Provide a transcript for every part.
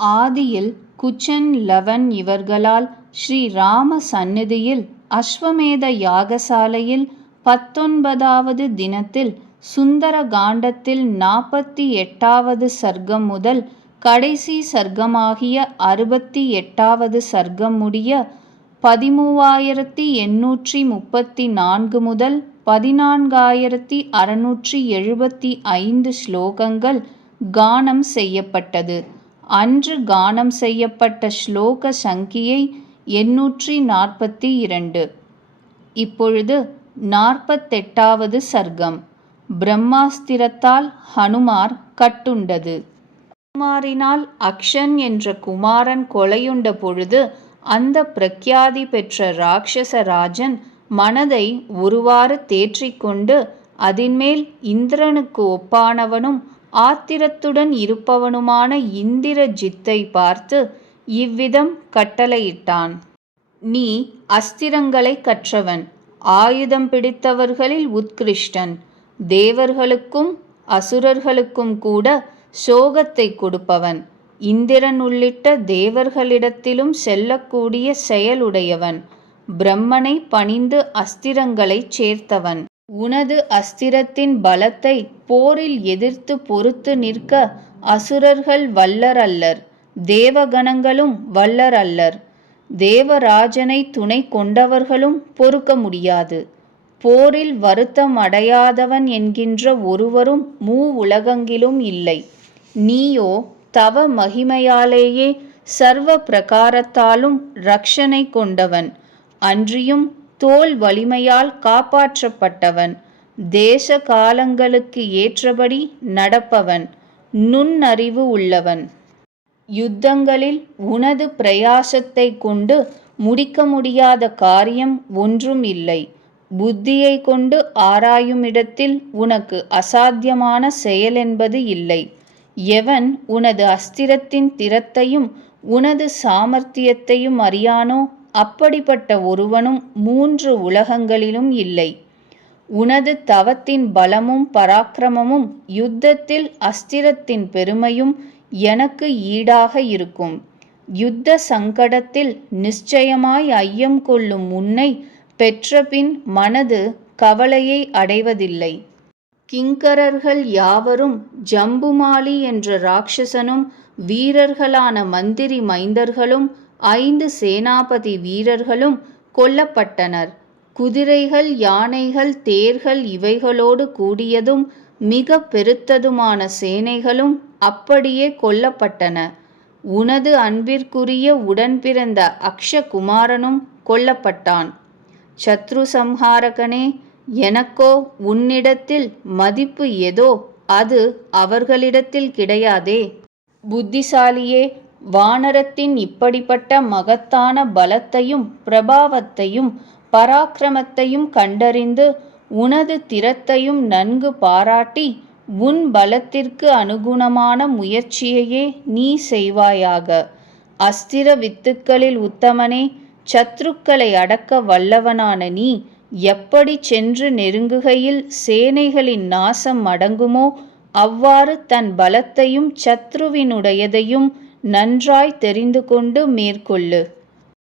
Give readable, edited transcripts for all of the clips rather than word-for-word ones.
ஆதியில் குச்சன் லவன் இவர்களால் ஸ்ரீ ராம சந்நிதியில் அஸ்வமேத யாகசாலையில் 19வது தினத்தில் சுந்தர காண்டத்தில் 48வது சர்க்கம் முதல் கடைசி சர்க்கமாகிய 68வது சர்க்கம் முடிய 13,834 முதல் 14,675 ஸ்லோகங்கள் கானம் செய்யப்பட்டது. அன்று கானம் செய்யப்பட்ட ஸ்லோக சங்கியை 842. இப்பொழுது 48வது சர்க்கம். பிரம்மாஸ்திரத்தால் ஹனுமார் கட்டுண்டது. ஹனுமாரினால் அக்ஷன் என்ற குமாரன் கொலையுண்ட பொழுது அந்த பிரக்யாதி பெற்ற ராட்சச ராஜன் மனதை ஒருவாறு தேற்றிக்கொண்டு அதின்மேல் இந்திரனுக்கு ஒப்பானவனும் ஆத்திரத்துடன் இருப்பவனுமான இந்திரஜித்தை பார்த்து இவ்விதம் கட்டளையிட்டான். நீ அஸ்திரங்களை கற்றவன், ஆயுதம் பிடித்தவர்களில் உத்கிருஷ்டன், தேவர்களுக்கும் அசுரர்களுக்கும் கூட சோகத்தை கொடுப்பவன், இந்திரன் உள்ளிட்ட தேவர்களிடத்திலும் செல்லக்கூடிய செயலுடையவன், பிரம்மனை பணிந்து அஸ்திரங்களை சேர்த்தவன். உனது அஸ்திரத்தின் பலத்தை போரில் எதிர்த்து பொறுத்து நிற்க அசுரர்கள் வல்லர் அல்லர், தேவகணங்களும் வல்லர் அல்லர், தேவராஜனை துணை கொண்டவர்களும் பொறுக்க முடியாது. போரில் வருத்தம் அடையாதவன் என்கின்ற ஒருவரும் உலகங்கிலும் இல்லை. நீயோ தவ மகிமையாலேயே சர்வ பிரகாரத்தாலும் ரக்ஷனை கொண்டவன், அன்றியும் தோல் வலிமையால் காப்பாற்றப்பட்டவன், தேச காலங்களுக்கு ஏற்றபடி நடப்பவன், நுண்ணறிவு உள்ளவன். யுத்தங்களில் உனது பிரயாசத்தை கொண்டு முடிக்க முடியாத காரியம் ஒன்றும் இல்லை. புத்தியை கொண்டு ஆராயுமிடத்தில் உனக்கு அசாத்தியமான செயலென்பது இல்லை. எவன் உனது அஸ்திரத்தின் திறத்தையும் உனது சாமர்த்தியத்தையும் அறியானோ அப்படிப்பட்ட ஒருவனும் 3 உலகங்களிலும் இல்லை. உனது தவத்தின் பலமும் பராக்கிரமமும் யுத்தத்தில் அஸ்திரத்தின் பெருமையும் எனக்கு ஈடாக இருக்கும். யுத்த சங்கடத்தில் நிச்சயமாய் ஐயம் கொள்ளும் உன்னை பெற்றபின் மனது கவலையை அடைவதில்லை. கிங்கரர்கள் யாவரும் ஜம்புமாலி என்ற ராட்சசனும் வீரர்களான மந்திரி மைந்தர்களும் 5 சேனாபதி வீரர்களும் கொல்லப்பட்டனர். குதிரைகள், யானைகள், தேர்கள் இவைகளோடு கூடியதும் மிக பெருத்ததுமான சேனைகளும் அப்படியே கொல்லப்பட்டன. உனது அன்பிற்குரிய உடன் பிறந்த அக்ஷகுமாரனும் கொல்லப்பட்டான். சத்ரு சம்ஹாரகனே, எனக்கோ உன்னிடத்தில் மதிப்பு எதோ அது அவர்களிடத்தில் கிடையாதே. புத்திசாலியே, வானரத்தின் இப்படிப்பட்ட மகத்தான பலத்தையும் பிரபாவத்தையும் பராக்கிரமத்தையும் கண்டறிந்து உனது திறத்தையும் நன்கு பாராட்டி உன் பலத்திற்கு அனுகுணமான முயற்சியையே நீ செய்வாயாக. அஸ்திர வித்துக்களில் உத்தமனே, சத்ருக்களை அடக்க வல்லவனான நீ எப்படி சென்று நெருங்குகையில் சேனைகளின் நாசம் அடங்குமோ அவ்வாறு தன் பலத்தையும் சத்ருவினுடையதையும் நன்றாய் தெரிந்து கொண்டு மேற்கொள்ளு.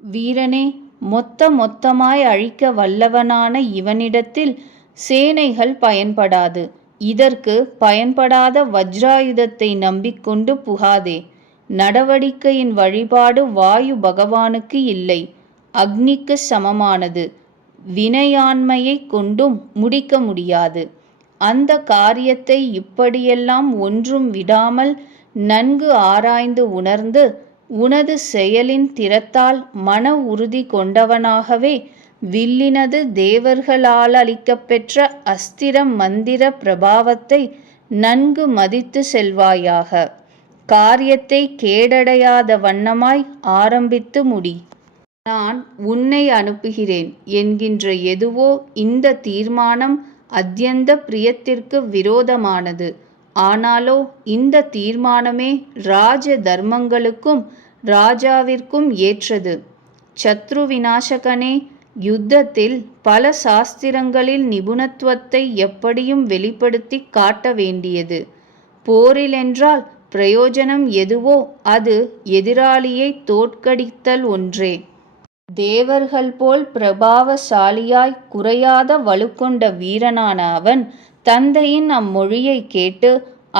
வீரனே, மொத்தமாய் அழிக்க வல்லவனான இவனிடத்தில் சேனைகள் பயன்படாது. இதற்கு பயன்படாத வஜ்ராயுதத்தை நம்பிக்கொண்டு புகாதே. நடவடிக்கையின் வழிபாடு வாயு பகவானுக்கு இல்லை, அக்னிக்கு சமமானது. வினையாண்மையை கொண்டும் முடிக்க முடியாது. அந்த காரியத்தை இப்படியெல்லாம் ஒன்றும் விடாமல் நன்கு ஆராய்ந்து உணர்ந்து உனது செயலின் திறத்தால் மன உறுதி கொண்டவனாகவே வில்லினது தேவர்களால் அளிக்கப்பெற்ற அஸ்திர மந்திர பிரபாவத்தை நன்கு மதித்து செல்வாயாக. காரியத்தை கேடடையாத வண்ணமாய் ஆரம்பித்து முடி. நான் உன்னை அனுப்புகிறேன் என்கின்ற எதுவோ இந்த தீர்மானம் அத்யந்த பிரியத்திற்கு விரோதமானது. ஆனாலோ இந்த தீர்மானமே ராஜ தர்மங்களுக்கும் ராஜாவிற்கும் ஏற்றது. சத்ரு விநாசகனே, யுத்தத்தில் பல சாஸ்திரங்களில் நிபுணத்துவத்தை எப்படியும் வெளிப்படுத்தி காட்ட வேண்டியது. போரில் என்றால் பிரயோஜனம் எதுவோ அது எதிராளியை தோற்கடித்தல் ஒன்றே. தேவர்கள் போல் பிரபாவசாலியாய் குறையாத வலுக்கொண்ட வீரனான அவன் தந்தையின் அம்மொழியை கேட்டு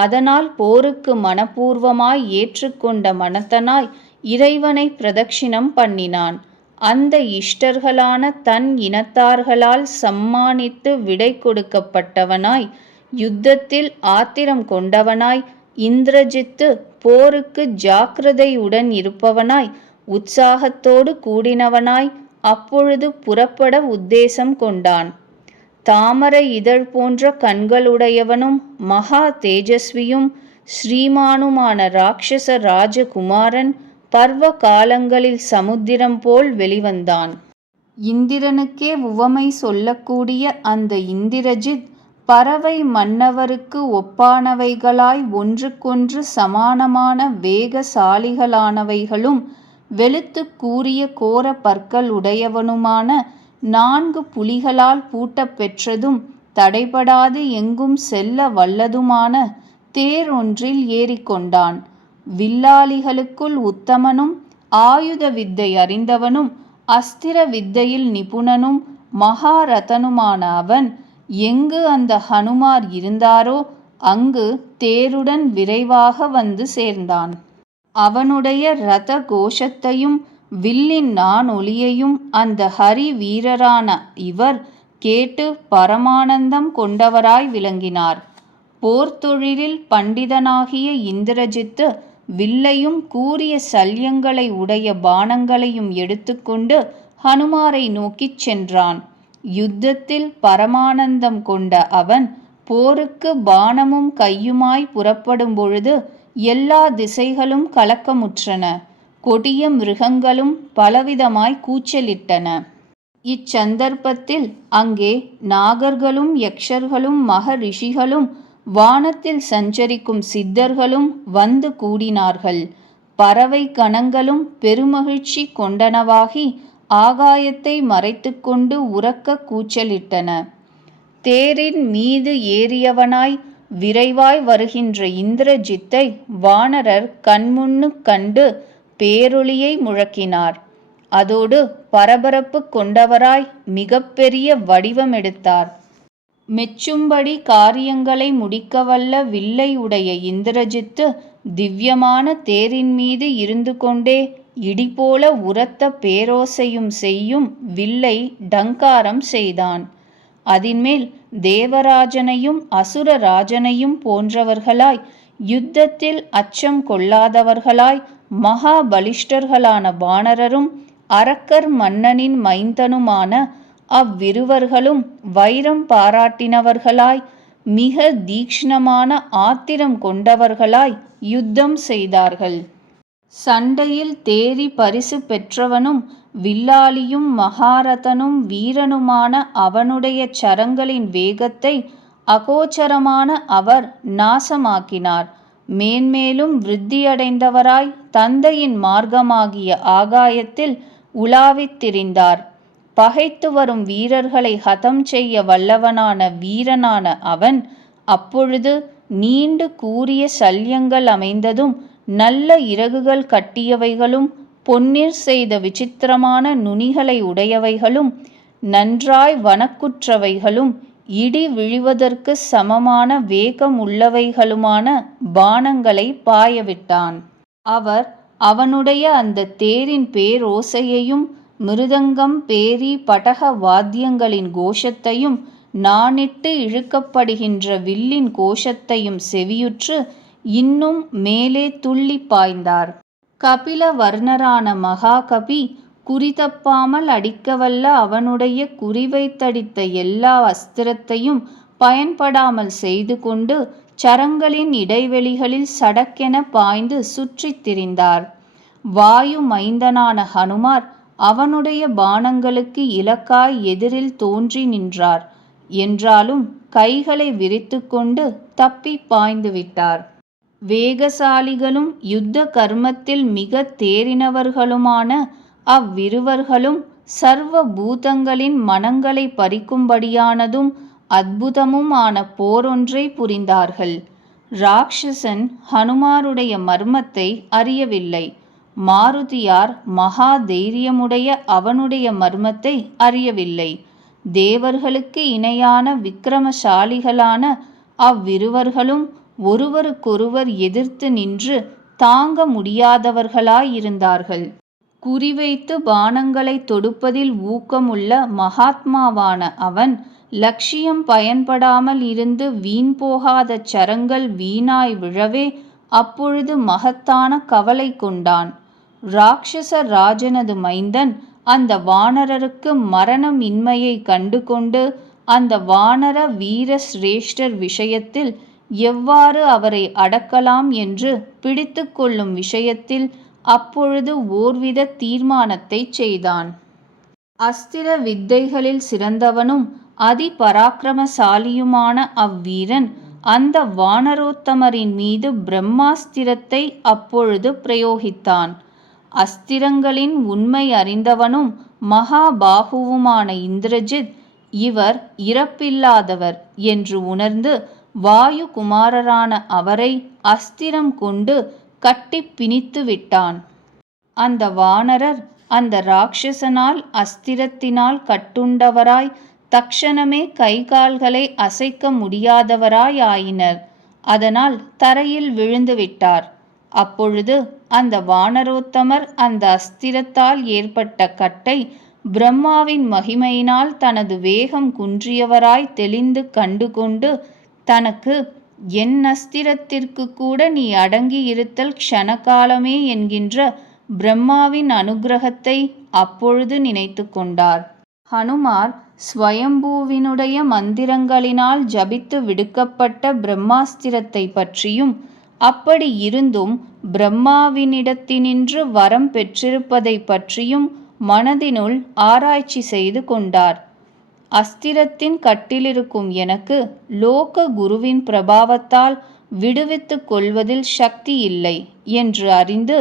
அதனால் போருக்கு மனப்பூர்வமாய் ஏற்றுக்கொண்ட மனத்தனாய் இறைவனை பிரதட்சிணம் பண்ணினான். அந்த இஷ்டர்களான தன் இனத்தார்களால் சம்மானித்து விடை கொடுக்கப்பட்டவனாய் யுத்தத்தில் ஆத்திரம் கொண்டவனாய் இந்திரஜித்து போருக்கு ஜாக்கிரதையுடன் இருப்பவனாய் உற்சாகத்தோடு கூடினவனாய் அப்பொழுது புறப்பட உத்தேசம் கொண்டான். தாமரை இதழ் போன்ற கண்களுடையவனும் மகா தேஜஸ்வியும் ஸ்ரீமானுமான ராட்சச ராஜகுமாரன் பர்வ காலங்களில் சமுத்திரம் போல் வெளிவந்தான். இந்திரனுக்கே உவமை சொல்லக்கூடிய அந்த இந்திரஜித் பறவை மன்னவருக்கு ஒப்பானவைகளாய் ஒன்றுக்கொன்று சமானமான வேகசாலிகளானவைகளும் வெளுத்து கூரிய கோர பற்கள் உடையவனுமான 4 புலிகளால் பூட்டப் பெற்றதும் தடைபடாது எங்கும் செல்ல வல்லதுமான தேர் ஒன்றில் ஏறிக்கொண்டான். வில்லாளிகளுக்குள் உத்தமனும் ஆயுத வித்தை அறிந்தவனும் அஸ்திர வித்தையில் நிபுணனும் மகாரதனுமான அவன் எங்கு அந்த ஹனுமார் இருந்தாரோ அங்கு தேருடன் விரைவாக வந்து சேர்ந்தான். அவனுடைய இரத கோஷத்தையும் வில்லின் நானொலியையும் அந்த ஹரி வீரரான இவர் கேட்டு பரமானந்தம் கொண்டவராய் விளங்கினார். போர்த்தொழிலில் பண்டிதனாகிய இந்திரஜித்து வில்லையும் கூரிய சல்யங்களை உடைய பாணங்களையும் எடுத்துக்கொண்டு ஹனுமாரை நோக்கிச் சென்றான். யுத்தத்தில் பரமானந்தம் கொண்ட அவன் போருக்கு பாணமும் கையுமாய் புறப்படும் பொழுது எல்லா திசைகளும் கலக்கமுற்றன. கொடிய மிருகங்களும் பலவிதமாய் கூச்சலிட்டன. இச்சந்தர்ப்பத்தில் அங்கே நாகர்களும் யக்ஷர்களும் மகரிஷிகளும் வானத்தில் சஞ்சரிக்கும் சித்தர்களும் வந்து கூடினார்கள். பறவை கணங்களும் பெருமகிழ்ச்சி கொண்டனவாகி ஆகாயத்தை மறைத்து கொண்டு உரக்க கூச்சலிட்டன. தேரின் மீது ஏறியவனாய் விரைவாய் வருகின்ற இந்திரஜித்தை வானரர் கண்முன்னு கண்டு பேரொளியை முழக்கினார். அதோடு பரபரப்பு கொண்டவராய் மிக பெரிய வடிவமெடுத்தார். மெச்சும்படி காரியங்களை முடிக்கவல்ல வில்லை உடைய இந்திரஜித்து திவ்யமான தேரின் மீது இருந்து கொண்டே இடிபோல உரத்த பேரோசையும் செய்யும் வில்லை டங்காரம் செய்தான். அதின்மேல் தேவராஜனையும் அசுரராஜனையும் போன்றவர்களாய் யுத்தத்தில் அச்சம் கொள்ளாதவர்களாய் மகாபலிஷ்டர்களான வானரரும் அரக்கர் மன்னனின் மைந்தனுமான அவ்விருவர்களும் வைரம் பாராட்டினவர்களாய் மிக தீக்ஷ்ணமான ஆத்திரம் கொண்டவர்களாய் யுத்தம் செய்தார்கள். சண்டையில் தேறி பரிசு பெற்றவனும் வில்லாளியும் மகாரதனும் வீரனுமான அவனுடைய சரங்களின் வேகத்தை அகோச்சரமான அவர் நாசமாக்கினார். மேன்மேலும் விருத்தியடைந்தவராய் தந்தையின் மார்க்கமாகிய ஆகாயத்தில் உலாவித் திரிந்தார். பகைத்து வரும் வீரர்களை ஹதம் செய்ய வல்லவனான வீரனான அவன் அப்பொழுது நீண்டு கூரிய சல்யங்கள் அமைந்ததும் நல்ல இறகுகள் கட்டியவைகளும் பொன்னிற் செய்த விசித்திரமான நுனிகளை உடையவைகளும் நன்றாய் வனக்குற்றவைகளும் இடி விழுவதற்கு சமமான வேகம் உள்ளவைகளுமான பாணங்களை பாயவிட்டான். அவர் அவனுடைய அந்த தேரின் பேரோசையையும் மிருதங்கம் பேரி படக வாத்தியங்களின் கோஷத்தையும் நாணிட்டு இழுக்கப்படுகின்ற வில்லின் கோஷத்தையும் செவியுற்று இன்னும் மேலே துள்ளி பாய்ந்தார். கபில வர்ணரான மகாகபி குறிதப்பாமல் அடிக்கவல்ல அவனுடைய குறிவைத்தடித்த எல்லா அஸ்திரத்தையும் பயன்படாமல் செய்து கொண்டு சரங்களின் இடைவெளிகளில் சடக்கென பாய்ந்து சுற்றித் திரிந்தார். வாயு மைந்தனான ஹனுமார் அவனுடைய பாணங்களுக்கு இலக்காய் எதிரில் தோன்றி நின்றார். என்றாலும் கைகளை விரித்து கொண்டு தப்பி பாய்ந்து விட்டார். வேகசாலிகளும் யுத்த கர்மத்தில் மிக தேறினவர்களுமான அவ்விருவர்களும் சர்வ பூதங்களின் மனங்களை பறிக்கும்படியானதும் அற்புதமும் ஆன போரொன்றை புரிந்தார்கள். ராட்சசன் ஹனுமாருடைய மர்மத்தை அறியவில்லை. மாருதியார் மகா தைரியமுடைய அவனுடைய மர்மத்தை அறியவில்லை. தேவர்களுக்கு இணையான விக்கிரமசாலிகளான அவ்விருவர்களும் ஒருவருக்கொருவர் எதிர்த்து நின்று தாங்க முடியாதவர்களாயிருந்தார்கள். குறிவைத்து பானங்களை தொடுப்பதில் ஊக்கமுள்ள மகாத்மாவான அவன் லட்சியம் பயன்படாமல் இருந்து வீண் போகாத சரங்கள் வீணாய் விழவே அப்பொழுது மகத்தான கவலை கொண்டான். ராட்சச ராஜனது மைந்தன் அந்த வானரருக்கு மரணம் இன்மையை கண்டு கொண்டு அந்த வானர வீர சிரேஷ்டர் விஷயத்தில் எவ்வாறு அவரை அடக்கலாம் என்று பிடித்து கொள்ளும் விஷயத்தில் அப்பொழுது ஓர்வித தீர்மானத்தை செய்தான். அஸ்திர வித்தைகளில் சிறந்தவனும் அதிபராக்கிரமசாலியுமான அவ்வீரன் அந்த வானரோத்தமரின் மீது பிரம்மாஸ்திரத்தை அப்பொழுது பிரயோகித்தான். அஸ்திரங்களின் உண்மை அறிந்தவனும் மகாபாகுவுமான இந்திரஜித் இவர் இறப்பில்லாதவர் என்று உணர்ந்து வாயு குமாரரான அவரை அஸ்திரம் கொண்டு கட்டி பிணித்து விட்டான். அந்த வானரர் அந்த ராட்சசனால் அஸ்திரத்தினால் கட்டுண்டவராய் தக்ஷணமே கைகால்களை அசைக்க முடியாதவராய் ஆயினர். அதனால் தரையில் விழுந்து விட்டார். அப்பொழுது அந்த வானரோத்தமர் அந்த அஸ்திரத்தால் ஏற்பட்ட கட்டை பிரம்மாவின் மகிமையினால் தனது வேகம் குன்றியவராய் தெளிந்து கண்டுகொண்டு தனக்கு என் அஸ்திரத்திற்கு கூட நீ அடங்கி இருத்தல் க்ஷணகாலமே என்கின்ற பிரம்மாவின் அனுக்கிரகத்தை அப்பொழுது நினைத்து கொண்டார். ஹனுமார் ஸ்வயம்பூவினுடைய மந்திரங்களினால் ஜபித்து விடுக்கப்பட்ட பிரம்மாஸ்திரத்தை பற்றியும் அப்படி இருந்தும் பிரம்மாவினிடத்தினின்று வரம் பெற்றிருப்பதை பற்றியும் மனதினுள் ஆராய்ச்சி செய்து கொண்டார். அஸ்திரத்தின் கட்டிலிருக்கும் எனக்கு லோக குருவின் பிரபாவத்தால் விடுவித்து கொள்வதில் சக்தி இல்லை என்று அறிந்து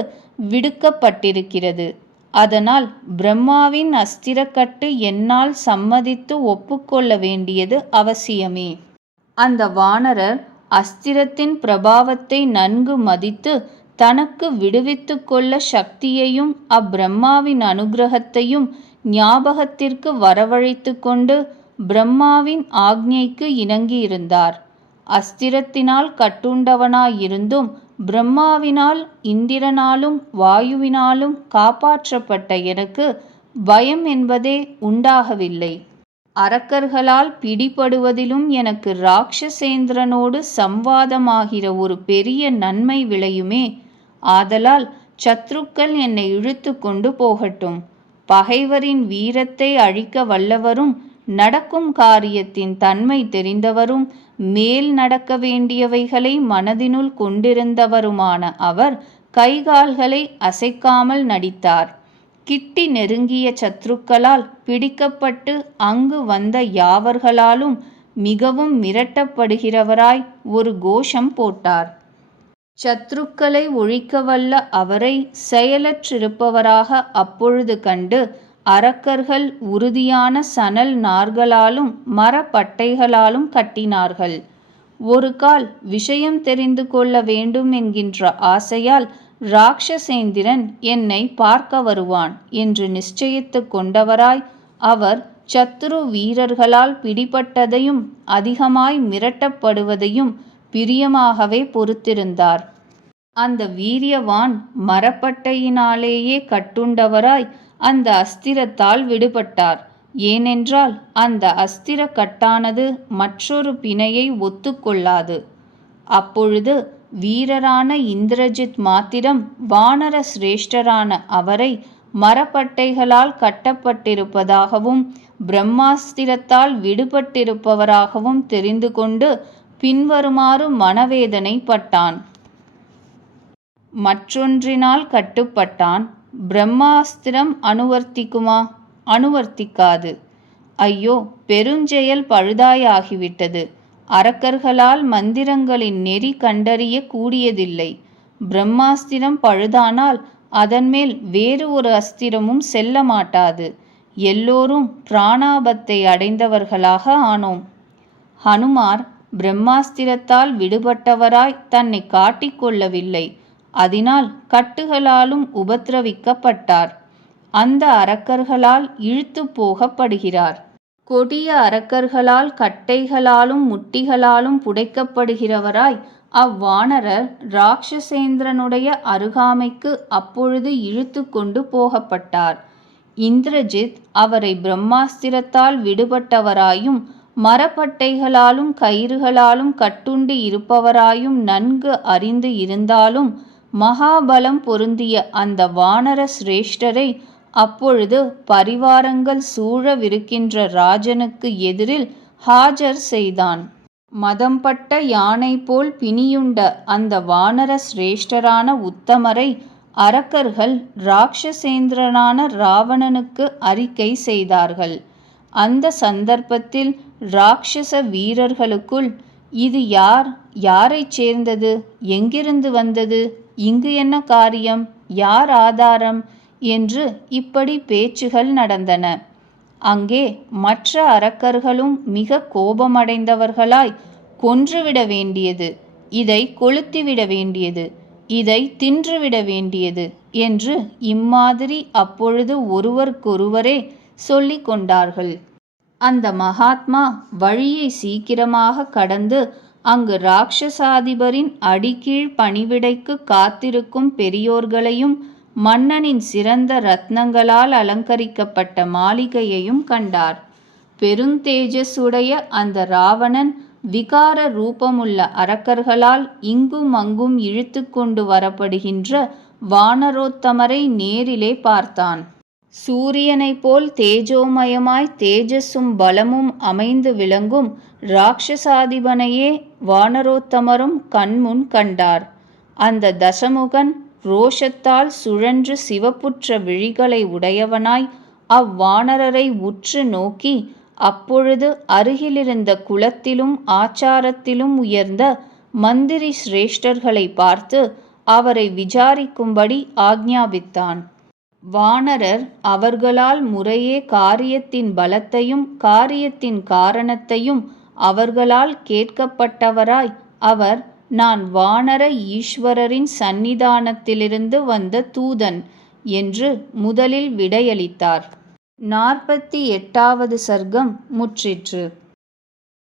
விடுக்கப்பட்டிருக்கிறது. அதனால் பிரம்மாவின் அஸ்திரக்கட்டு என்னால் சம்மதித்து ஒப்புக்கொள்ள வேண்டியது அவசியமே. அந்த வானரர் அஸ்திரத்தின் பிரபாவத்தை நன்கு மதித்து தனக்கு விடுவித்து கொள்ள சக்தியையும் அப்பிரம்மாவின் அனுக்கிரகத்தையும் ஞாபகத்திற்கு வரவழைத்து கொண்டு பிரம்மாவின் ஆக்ஞைக்கு இணங்கியிருந்தார். அஸ்திரத்தினால் கட்டுண்டவனாயிருந்தும் பிரம்மாவினால் இந்திரனாலும் வாயுவினாலும் காப்பாற்றப்பட்ட எனக்கு பயம் என்பதே உண்டாகவில்லை. அரக்கர்களால் பிடிபடுவதிலும் எனக்கு ராட்சசேந்திரனோடு சம்வாதமாகிற ஒரு பெரிய நன்மை விளையுமே. ஆதலால் சத்ருக்கள் என்னை இழுத்து கொண்டு போகட்டும். பகைவரின் வீரத்தை அழிக்க வல்லவரும் நடக்கும் காரியத்தின் தன்மை தெரிந்தவரும் மேல் நடக்க வேண்டியவைகளை மனதினுள் கொண்டிருந்தவருமான அவர் கைகால்களை அசைக்காமல் நடித்தார். கிட்டி நெருங்கிய சத்ருக்களால் பிடிக்கப்பட்டு அங்கு வந்த யாவர்களாலும் மிகவும் மிரட்டப்படுகிறவராய் ஒரு கோஷம் போட்டார். சத்ருக்களை ஒழிக்கவல்ல அவரை செயலற்றிருப்பவராக அப்பொழுது கண்டு அரக்கர்கள் உறுதியான சணல் நார்களாலும் மரப்பட்டைகளாலும் கட்டினார்கள். ஒரு கால் விஷயம் தெரிந்து கொள்ள வேண்டும் என்கின்ற ஆசையால் ராட்சசேந்திரன் என்னை பார்க்க வருவான் என்று நிச்சயித்து கொண்டவராய் அவர் சத்ரு வீரர்களால் பிடிபட்டதையும் அதிகமாய் மிரட்டப்படுவதையும் பிரியமாகவே பொறுத்திருந்தார். அந்த வீரியவான் மரப்பட்டையினாலேயே கட்டுண்டவராய் அந்த அஸ்திரத்தால் விடுபட்டார். ஏனென்றால் அந்த அஸ்திர கட்டானது மற்றொரு பிணையை ஒத்துக்கொள்ளாது. அப்பொழுது வீரரான இந்திரஜித் மாத்திரம் வானர சிரேஷ்டரான அவரை மரப்பட்டைகளால் கட்டப்பட்டிருப்பதாகவும் பிரம்மாஸ்திரத்தால் விடுபட்டிருப்பவராகவும் தெரிந்து கொண்டு பின்வருமாறு மனவேதனை பட்டான். மற்றொன்றினால் கட்டுப்பட்டான். பிரம்மாஸ்திரம் அனுவர்த்திக்குமா? அனுவர்த்திக்காது. ஐயோ, பெருஞ்செயல் பழுதாயாகிவிட்டது. அரக்கர்களால் மந்திரங்களின் நெறி கண்டறிய கூடியதில்லை. பிரம்மாஸ்திரம் பழுதானால் அதன்மேல் வேறு ஒரு அஸ்திரமும் செல்ல மாட்டாது. எல்லோரும் பிராணாபத்தை அடைந்தவர்களாக ஆனோம். ஹனுமார் பிரம்மாஸ்திரத்தால் விடுபட்டவராய் தன்னை காட்டிக்கொள்ளவில்லை. அதனால் கட்டுகளாலும் உபத்திரவிக்கப்பட்டார். அந்த அரக்கர்களால் இழுத்து போகப்படுகிறார். கொடிய அரக்கர்களால் கட்டைகளாலும் முட்டிகளாலும் புடைக்கப்படுகிறவராய் அவ்வானரர் ராட்சசேந்திரனுடைய அருகாமைக்கு அப்பொழுது இழுத்து கொண்டு போகப்பட்டார். இந்திரஜித் அவரை பிரம்மாஸ்திரத்தால் விடுபட்டவராயும் மரப்பட்டைகளாலும் கயிறுகளாலும் கட்டுண்டு இருப்பவராயும் நன்கு அறிந்து இருந்தாலும் மகாபலம் பொருந்திய அந்த வானர சிரேஷ்டரை அப்பொழுது பரிவாரங்கள் சூழவிருக்கின்ற ராஜனுக்கு எதிரில் ஹாஜர் செய்தான். மதம்பட்ட யானை போல் பிணியுண்ட அந்த வானர சிரேஷ்டரான உத்தமரை அரக்கர்கள் ராட்சசேந்திரனான ராவணனுக்கு அறிக்கை செய்தார்கள். அந்த சந்தர்ப்பத்தில் ராட்சச வீரர்களுக்குள், இது யாரைச் சேர்ந்தது? எங்கிருந்து வந்தது? இங்கு என்ன காரியம்? யார் ஆதாரம்? என்று இப்படி பேச்சுகள் நடந்தன. அங்கே மற்ற அரக்கர்களும் மிக கோபமடைந்தவர்களாய், கொன்றுவிட வேண்டியது, இதை கொளுத்திவிட வேண்டியது, இதை தின்றுவிட வேண்டியது என்று இம்மாதிரி அப்பொழுது ஒருவருக்கொருவரே சொல்லிக் கொண்டார்கள். அந்த மகாத்மா வழியை சீக்கிரமாக கடந்து அங்கு ராட்சசாதிபரின் அடிக்கீழ் பணிவிடைக்கு காத்திருக்கும் பெரியோர்களையும் மன்னனின் சிறந்த ரத்னங்களால் அலங்கரிக்கப்பட்ட மாளிகையையும் கண்டார். பெருந்தேஜஸுடைய அந்த ராவணன் விகார ரூபமுள்ள அரக்கர்களால் இங்கும் அங்கும் இழுத்து கொண்டு வரப்படுகின்ற வானரோத்தமரை நேரிலே பார்த்தான். சூரியனைப் போல் தேஜோமயமாய் தேஜஸும் பலமும் அமைந்து விளங்கும் ராட்சசாதிபனையே வானரோத்தமரும் கண்முன் கண்டார். அந்த தசமுகன் ரோஷத்தால் சுழன்று சிவப்புற்ற விழிகளை உடையவனாய் அவ்வானரரை உற்று நோக்கி, அப்பொழுது அருகிலிருந்த குலத்திலும் ஆச்சாரத்திலும் உயர்ந்த மந்திரி சிரேஷ்டர்களை பார்த்து அவரை விசாரிக்கும்படி ஆக்ஞாபித்தான். வானரர் அவர்களால் முறையே காரியத்தின் பலத்தையும் காரியத்தின் காரணத்தையும் அவர்களால் கேட்கப்பட்டவராய் அவர், நான் வானர ஈஸ்வரரின் சந்நிதானத்திலிருந்து வந்த தூதன் என்று முதலில் விடையளித்தார். 48வது சர்க்கம் முற்றிற்று.